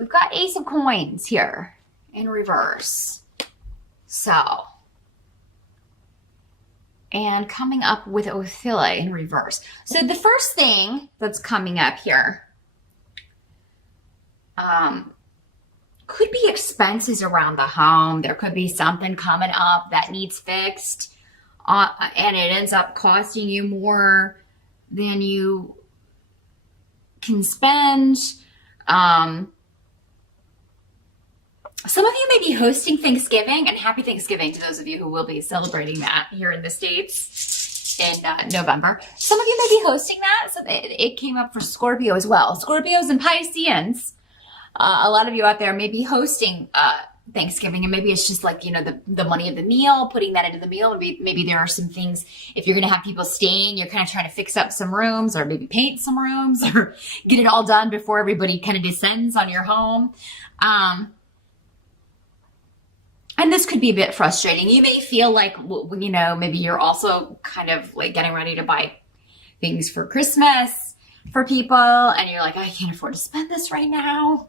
we've got Ace of Coins here in reverse. So, and coming up with Othilla in reverse. So the first thing that's coming up here could be expenses around the home. There could be something coming up that needs fixed, and it ends up costing you more than you can spend. Some of you may be hosting Thanksgiving, and happy Thanksgiving to those of you who will be celebrating that here in the States in November. Some of you may be hosting that, so it came up for Scorpio as well. Scorpios and Pisceans, a lot of you out there may be hosting Thanksgiving, and maybe it's just like, you know, the money of the meal, putting that into the meal. Maybe there are some things, if you're going to have people staying, you're kind of trying to fix up some rooms, or maybe paint some rooms, or get it all done before everybody kind of descends on your home. And this could be a bit frustrating. You may feel like, you know, maybe you're also kind of like getting ready to buy things for Christmas for people, and you're like, I can't afford to spend this right now.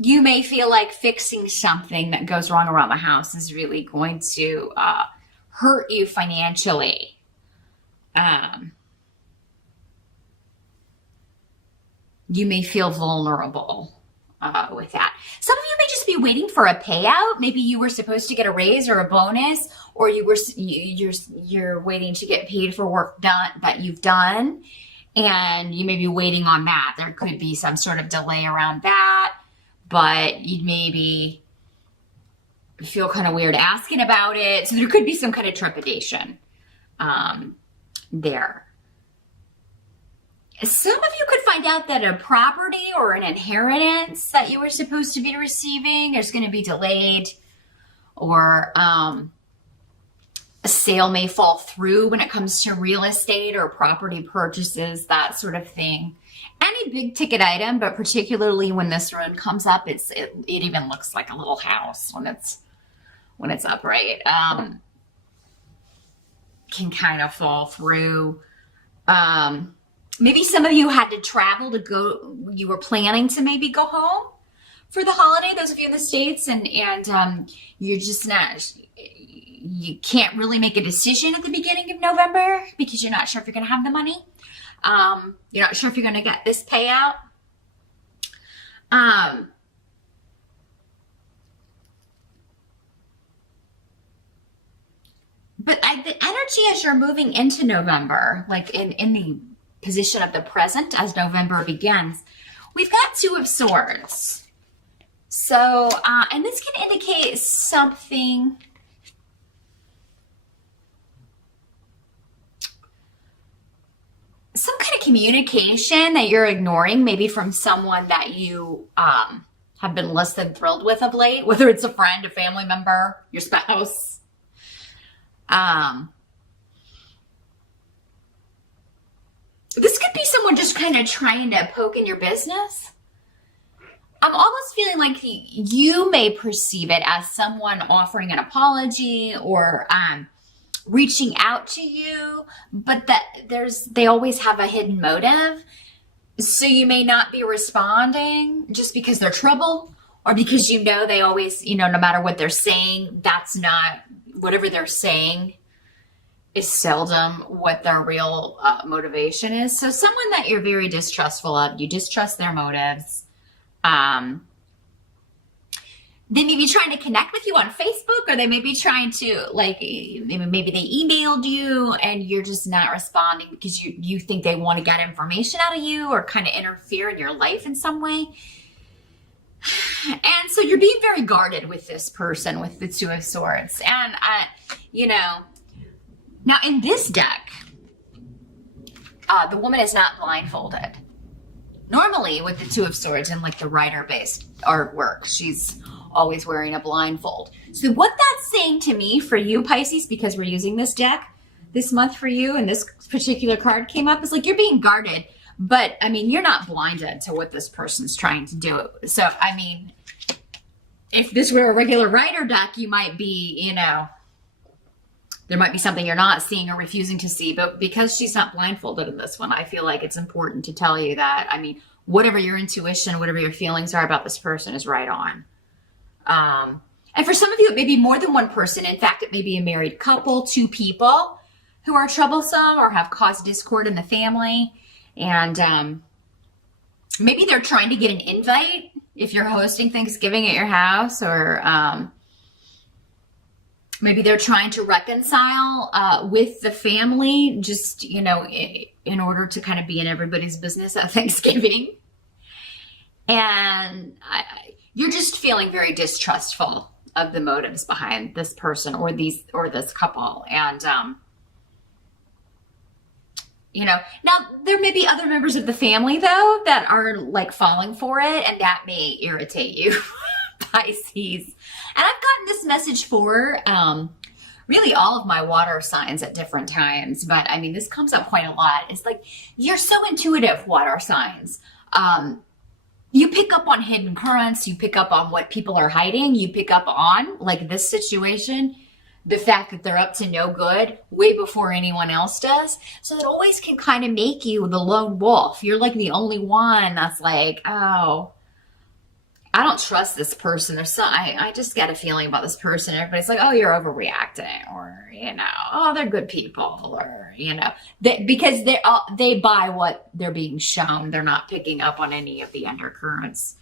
You may feel like fixing something that goes wrong around the house is really going to hurt you financially. You may feel vulnerable with that. Some of you may just be waiting for a payout. Maybe you were supposed to get a raise or a bonus, or you're waiting to get paid for work done that you've done, and you may be waiting on that. There could be some sort of delay around that, but you'd maybe feel kind of weird asking about it. So there could be some kind of trepidation there. Some of you could find out that a property or an inheritance that you were supposed to be receiving is going to be delayed, or a sale may fall through when it comes to real estate or property purchases, that sort of thing. Any big ticket item, but particularly when this rune comes up, it even looks like a little house when it's upright. Can kind of fall through. Maybe some of you had to travel to go, you were planning to maybe go home for the holiday, those of you in the States, and you're just not, you can't really make a decision at the beginning of November because you're not sure if you're going to have the money. You're not sure if you're going to get this payout. But the energy as you're moving into November, like in the position of the present as November begins, we've got Two of Swords. So, and this can indicate something, some kind of communication that you're ignoring, maybe from someone that you have been less than thrilled with of late, whether it's a friend, a family member, your spouse. This could be someone just kind of trying to poke in your business. I'm almost feeling like you may perceive it as someone offering an apology or reaching out to you, but that they always have a hidden motive. So you may not be responding just because they're trouble, or because you know they always, you know, no matter what they're saying, that's not, whatever they're saying is seldom what their real motivation is. So someone that you're very distrustful of, you distrust their motives. They may be trying to connect with you on Facebook, or they may be trying to, like, maybe they emailed you and you're just not responding because you think they want to get information out of you or kind of interfere in your life in some way. And so you're being very guarded with this person, with the Two of Swords. And, now in this deck, the woman is not blindfolded. Normally with the Two of Swords and like the writer-based artwork, she's always wearing a blindfold. So what that's saying to me for you, Pisces, because we're using this deck this month for you, and this particular card came up, is like you're being guarded, but I mean, you're not blinded to what this person's trying to do. So, I mean, if this were a regular writer deck, you might be, there might be something you're not seeing or refusing to see, but because she's not blindfolded in this one, I feel like it's important to tell you that, I mean, whatever your intuition, whatever your feelings are about this person is right on. And for some of you, it may be more than one person. In fact, it may be a married couple, two people who are troublesome or have caused discord in the family. And maybe they're trying to get an invite if you're hosting Thanksgiving at your house, or maybe they're trying to reconcile with the family, just, you know, in order to kind of be in everybody's business at Thanksgiving. And you're just feeling very distrustful of the motives behind this person or this couple. And, you know, now there may be other members of the family though that are like falling for it, and that may irritate you, Pisces. And I've gotten this message for really all of my water signs at different times, but I mean, this comes up quite a lot. It's like, you're so intuitive, water signs. You pick up on hidden currents, you pick up on what people are hiding, you pick up on, like this situation, the fact that they're up to no good way before anyone else does. So it always can kind of make you the lone wolf. You're like the only one that's like, oh, I don't trust this person. I just get a feeling about this person. Everybody's like, oh, you're overreacting, or, you know, oh, they're good people, or, you know, because they buy what they're being shown. They're not picking up on any of the undercurrents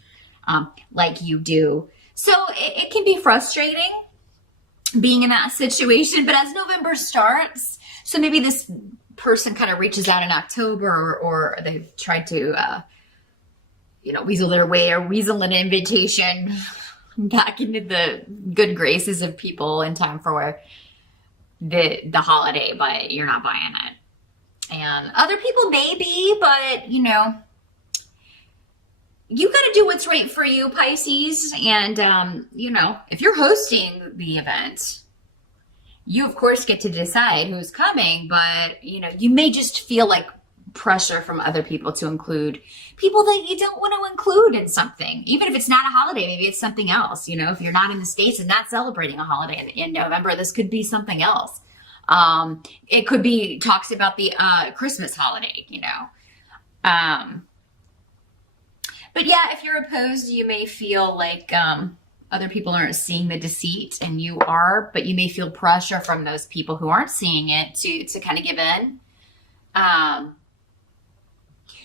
like you do. So it can be frustrating being in that situation. But as November starts, so maybe this person kind of reaches out in October, or they've tried to you know, weasel their way, or weasel an invitation back into the good graces of people in time for the holiday, but you're not buying it. And other people may be, but, you know, you got to do what's right for you, Pisces. And, you know, if you're hosting the event, you, of course, get to decide who's coming, but, you know, you may just feel like pressure from other people to include people that you don't want to include in something. Even if it's not a holiday, maybe it's something else. You know, if you're not in the States and not celebrating a holiday in November, this could be something else. It could be talks about the Christmas holiday, you know. But yeah, if you're opposed, you may feel like other people aren't seeing the deceit, and you are, but you may feel pressure from those people who aren't seeing it to kind of give in.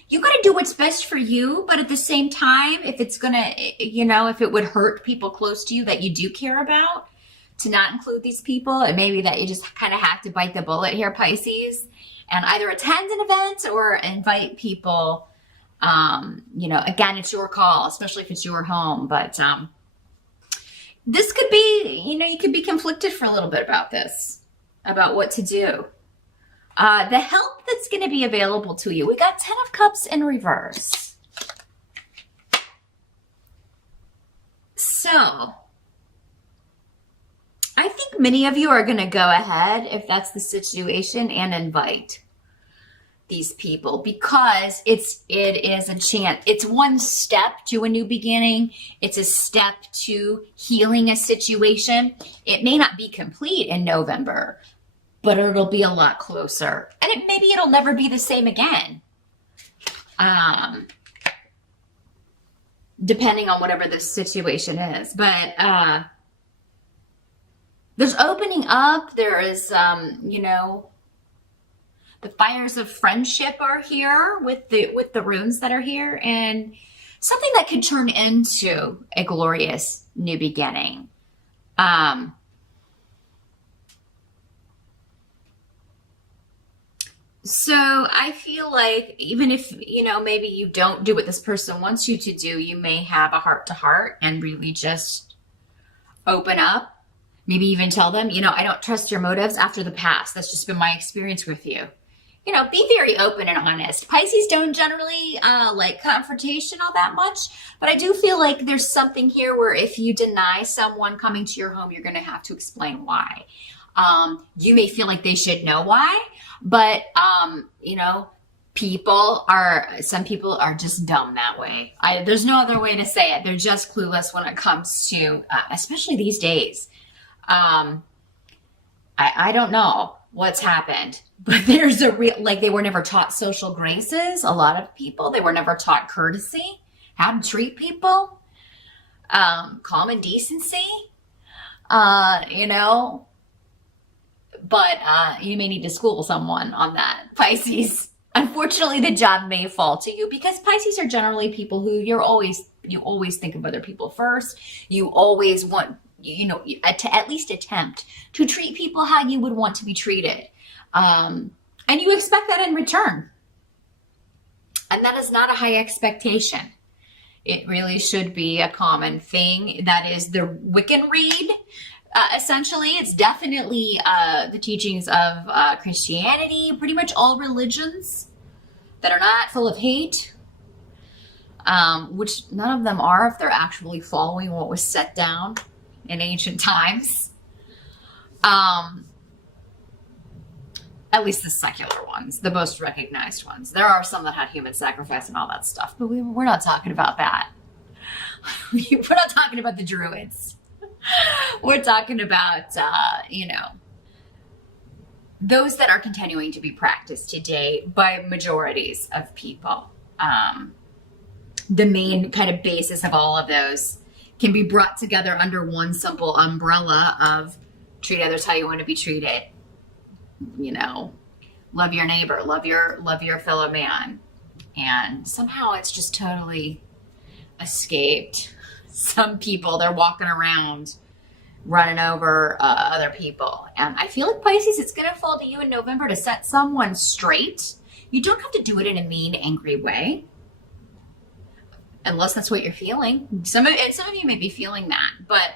You got to do what's best for you, but at the same time, if it's going to, you know, if it would hurt people close to you that you do care about, to not include these people, and maybe that you just kind of have to bite the bullet here, Pisces, and either attend an event or invite people. You know, again, it's your call, especially if it's your home, but this could be, you know, you could be conflicted for a little bit about this, about what to do. The help that's going to be available to you. We got 10 of Cups in reverse. So, I think many of you are going to go ahead, if that's the situation, and invite these people, because it is a chance. It's one step to a new beginning. It's a step to healing a situation. It may not be complete in November, but it'll be a lot closer. And maybe it'll never be the same again. Depending on whatever the situation is. But there's opening up. There is, you know, the fires of friendship are here with the runes that are here. And something that could turn into a glorious new beginning. So I feel like even if, you know, maybe you don't do what this person wants you to do, you may have a heart-to-heart and really just open up. Maybe even tell them, you know, I don't trust your motives after the past. That's just been my experience with you. You know, be very open and honest. Pisces don't generally like confrontational that much, but I do feel like there's something here where if you deny someone coming to your home, you're going to have to explain why. You may feel like they should know why, but, you know, some people are just dumb that way. There's no other way to say it. They're just clueless when it comes to, especially these days. I don't know. what's happened. But there's a real, like, they were never taught social graces. A lot of people, they were never taught courtesy, how to treat people, common decency, you know, but you may need to school someone on that, Pisces. Unfortunately, the job may fall to you because Pisces are generally people who you always think of other people first. You always want, to at least attempt to treat people how you would want to be treated. And you expect that in return. And that is not a high expectation. It really should be a common thing. That is the Wiccan read. Essentially, it's definitely the teachings of Christianity, pretty much all religions that are not full of hate, which none of them are if they're actually following what was set down in ancient times. At least the secular ones, the most recognized ones. There are some that had human sacrifice and all that stuff, but we're not talking about that. We're not talking about the Druids. We're talking about, those that are continuing to be practiced today by majorities of people. The main kind of basis of all of those can be brought together under one simple umbrella of treat others how you want to be treated. Love your neighbor, love your fellow man. And somehow it's just totally escaped some people. They're walking around running over other people. And I feel like Pisces, it's going to fall to you in November to set someone straight. You don't have to do it in a mean, angry way. Unless that's what you're feeling. Some of you may be feeling that. But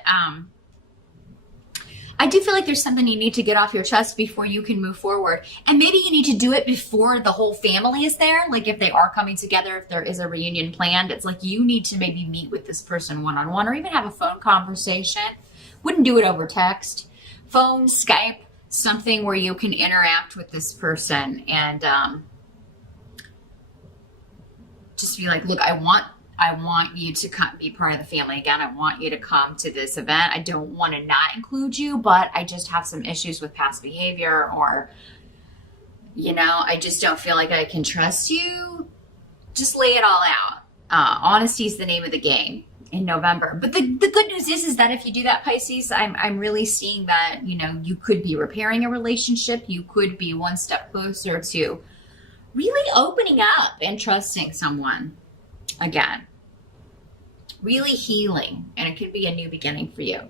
I do feel like there's something you need to get off your chest before you can move forward. And maybe you need to do it before the whole family is there. Like if they are coming together, if there is a reunion planned, it's like you need to maybe meet with this person one-on-one or even have a phone conversation. Wouldn't do it over text. Phone, Skype, something where you can interact with this person and just be like, look, I want you to come be part of the family again. I want you to come to this event. I don't want to not include you, but I just have some issues with past behavior or, I just don't feel like I can trust you. Just lay it all out. Honesty is the name of the game in November. But the good news is that if you do that, Pisces, I'm really seeing that, you could be repairing a relationship. You could be one step closer to really opening up and trusting someone. Again, really healing, and it could be a new beginning for you.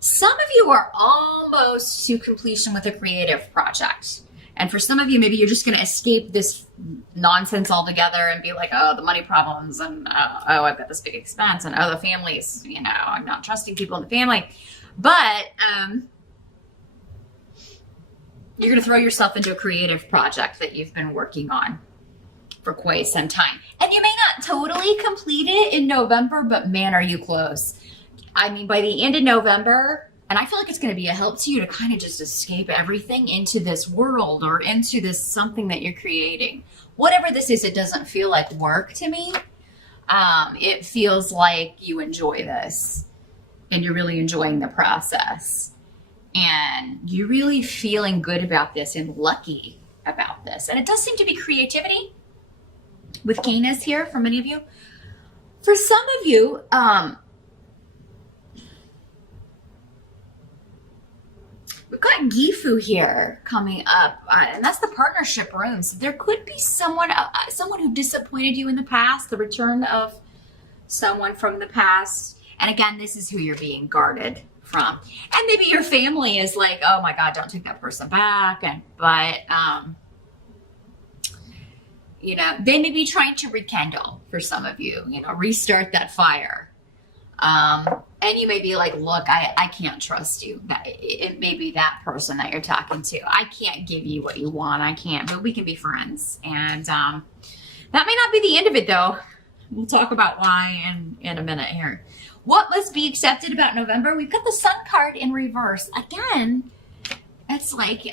Some of you are almost to completion with a creative project. And for some of you, maybe you're just going to escape this nonsense altogether and be like, oh, the money problems, and oh, I've got this big expense, and oh, the families, I'm not trusting people in the family. But you're going to throw yourself into a creative project that you've been working on for quite some time. And you may not totally complete it in November, but man, are you close. I mean, by the end of November, and I feel like it's going to be a help to you to kind of just escape everything into this world or into this something that you're creating. Whatever this is, it doesn't feel like work to me. It feels like you enjoy this and you're really enjoying the process. And you're really feeling good about this and lucky about this. And it does seem to be creativity with Canis here for many of you. For some of you, we've got Gifu here coming up, and that's the partnership room. So there could be someone who disappointed you in the past, the return of someone from the past. And again, this is who you're being guarded from. And maybe your family is like, oh my God, don't take that person back. But they may be trying to rekindle for some of you, restart that fire. And you may be like, look, I can't trust you. It may be that person that you're talking to. I can't give you what you want. I can't, but we can be friends. And that may not be the end of it, though. We'll talk about why in a minute here. What must be accepted about November? We've got the Sun card in reverse. Again, it's like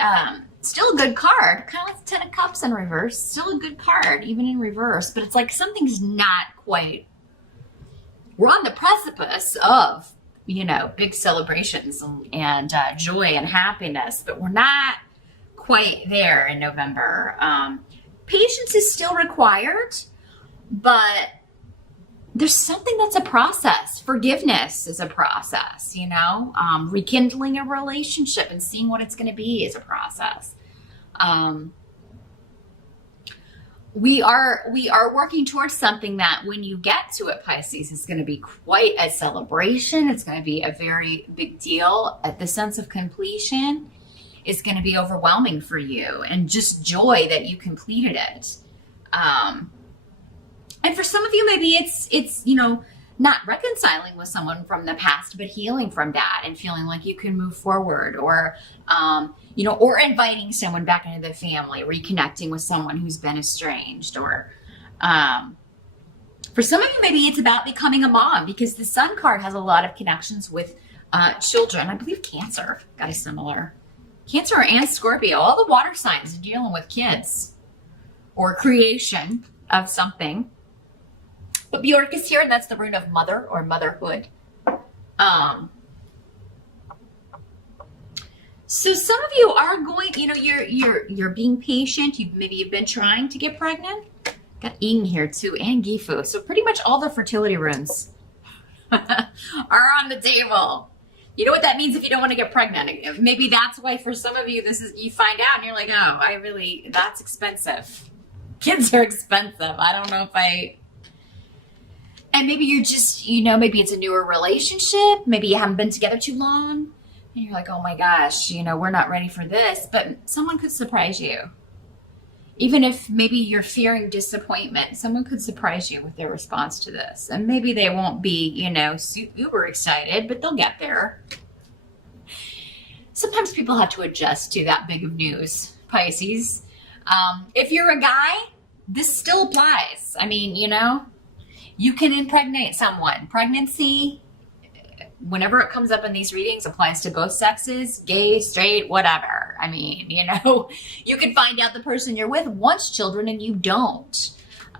still a good card. Kind of like the Ten of Cups in reverse. Still a good card, even in reverse. But it's like something's not quite... We're on the precipice of big celebrations and joy and happiness, but we're not quite there in November. Patience is still required, but there's something that's a process. Forgiveness is a process, rekindling a relationship and seeing what it's going to be is a process. We are working towards something that when you get to it, Pisces, is going to be quite a celebration. It's going to be a very big deal. The sense of completion is going to be overwhelming for you, and just joy that you completed it. And for some of you, maybe it's not reconciling with someone from the past, but healing from that and feeling like you can move forward, or or inviting someone back into the family, reconnecting with someone who's been estranged, or for some of you, maybe it's about becoming a mom, because the Sun card has a lot of connections with children. I believe Cancer got a similar. Cancer and Scorpio, all the water signs are dealing with kids or creation of something. But Bjork is here, and that's the rune of mother or motherhood. So some of you are going, you're being patient. You've been trying to get pregnant. Got Ing here too, and Gifu. So pretty much all the fertility runes are on the table. You know what that means if you don't want to get pregnant. Maybe that's why for some of you, you find out and you're like, oh, that's expensive. Kids are expensive. I don't know if and maybe you're just, maybe it's a newer relationship. Maybe you haven't been together too long. And you're like, oh my gosh, we're not ready for this. But someone could surprise you. Even if maybe you're fearing disappointment, someone could surprise you with their response to this. And maybe they won't be, uber excited, but they'll get there. Sometimes people have to adjust to that big of news, Pisces. If you're a guy, this still applies. I mean, you can impregnate someone. Pregnancy, whenever it comes up in these readings, applies to both sexes, gay, straight, whatever. I mean, you can find out the person you're with wants children and you don't.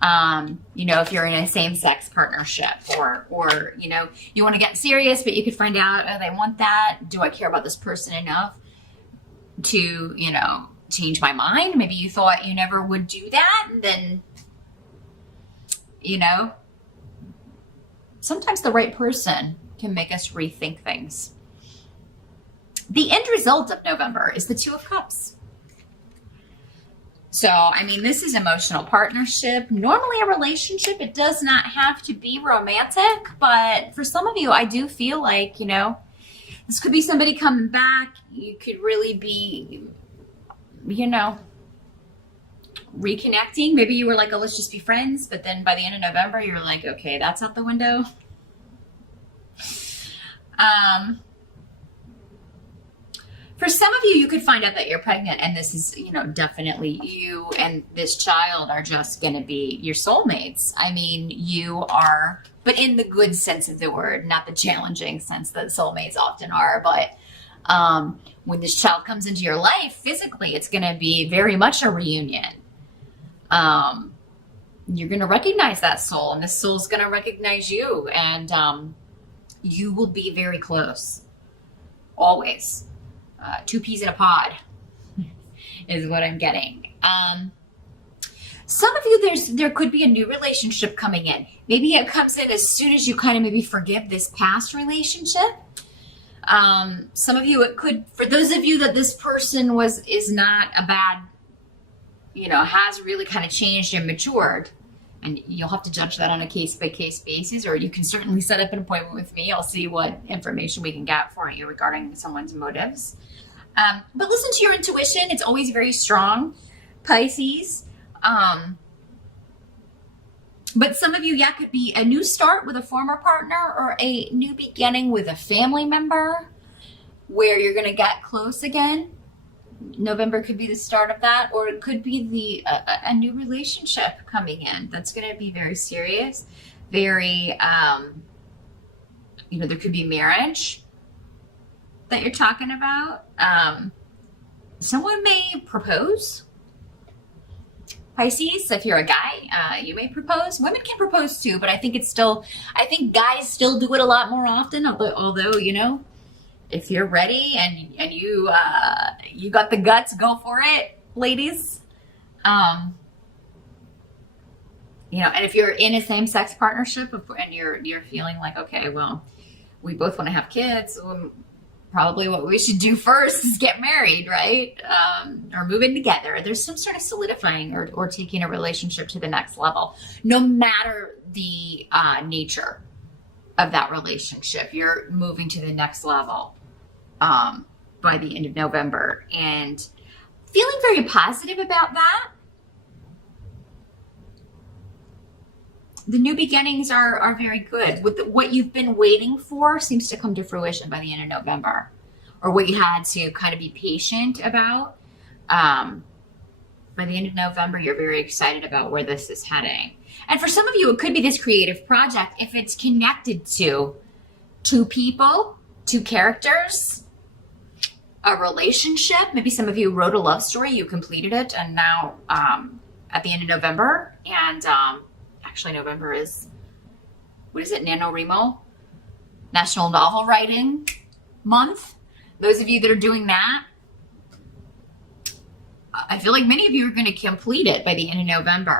If you're in a same-sex partnership, or you want to get serious, but you could find out, they want that. Do I care about this person enough to, change my mind? Maybe you thought you never would do that, and then, sometimes the right person can make us rethink things. The end result of November is the Two of Cups. So, this is emotional partnership. Normally a relationship, it does not have to be romantic, but for some of you, I do feel like, this could be somebody coming back. You could really be, reconnecting. Maybe you were like, oh, let's just be friends. But then by the end of November, you're like, okay, that's out the window. For some of you, you could find out that you're pregnant, and this is, definitely you and this child are just going to be your soulmates. You are, but in the good sense of the word, not the challenging sense that soulmates often are. But when this child comes into your life, physically, it's going to be very much a reunion. You're going to recognize that soul, and this soul's going to recognize you, and you will be very close. Always. Two peas in a pod is what I'm getting. Some of you, there could be a new relationship coming in. Maybe it comes in as soon as you kind of maybe forgive this past relationship. Some of you, it could, for those of you that this person is not a bad, has really kind of changed and matured, and you'll have to judge that on a case-by-case basis, or you can certainly set up an appointment with me. I'll see what information we can get for you regarding someone's motives. But listen to your intuition. It's always very strong, Pisces. But some of you, could be a new start with a former partner, or a new beginning with a family member where you're going to get close again. November could be the start of that, or it could be a new relationship coming in that's going to be very serious, very, there could be marriage that you're talking about. Someone may propose. Pisces, if you're a guy, you may propose. Women can propose too, but I think guys still do it a lot more often. Although, you know, if you're ready and you got the guts, go for it, ladies. You know, and if you're in a same-sex partnership and you're feeling like, okay, well, we both want to have kids, probably what we should do first is get married, right? Or move in together. There's some sort of solidifying or taking a relationship to the next level. No matter the nature of that relationship, you're moving to the next level by the end of November. And feeling very positive about that. The new beginnings are very good. What you've been waiting for seems to come to fruition by the end of November, or what you had to kind of be patient about. By the end of November, you're very excited about where this is heading. And for some of you, it could be this creative project if it's connected to two people, two characters, a relationship. Maybe some of you wrote a love story, you completed it, and now at the end of November, and actually November is, what is it, NaNoWriMo? National Novel Writing Month. Those of you that are doing that, I feel like many of you are going to complete it by the end of November.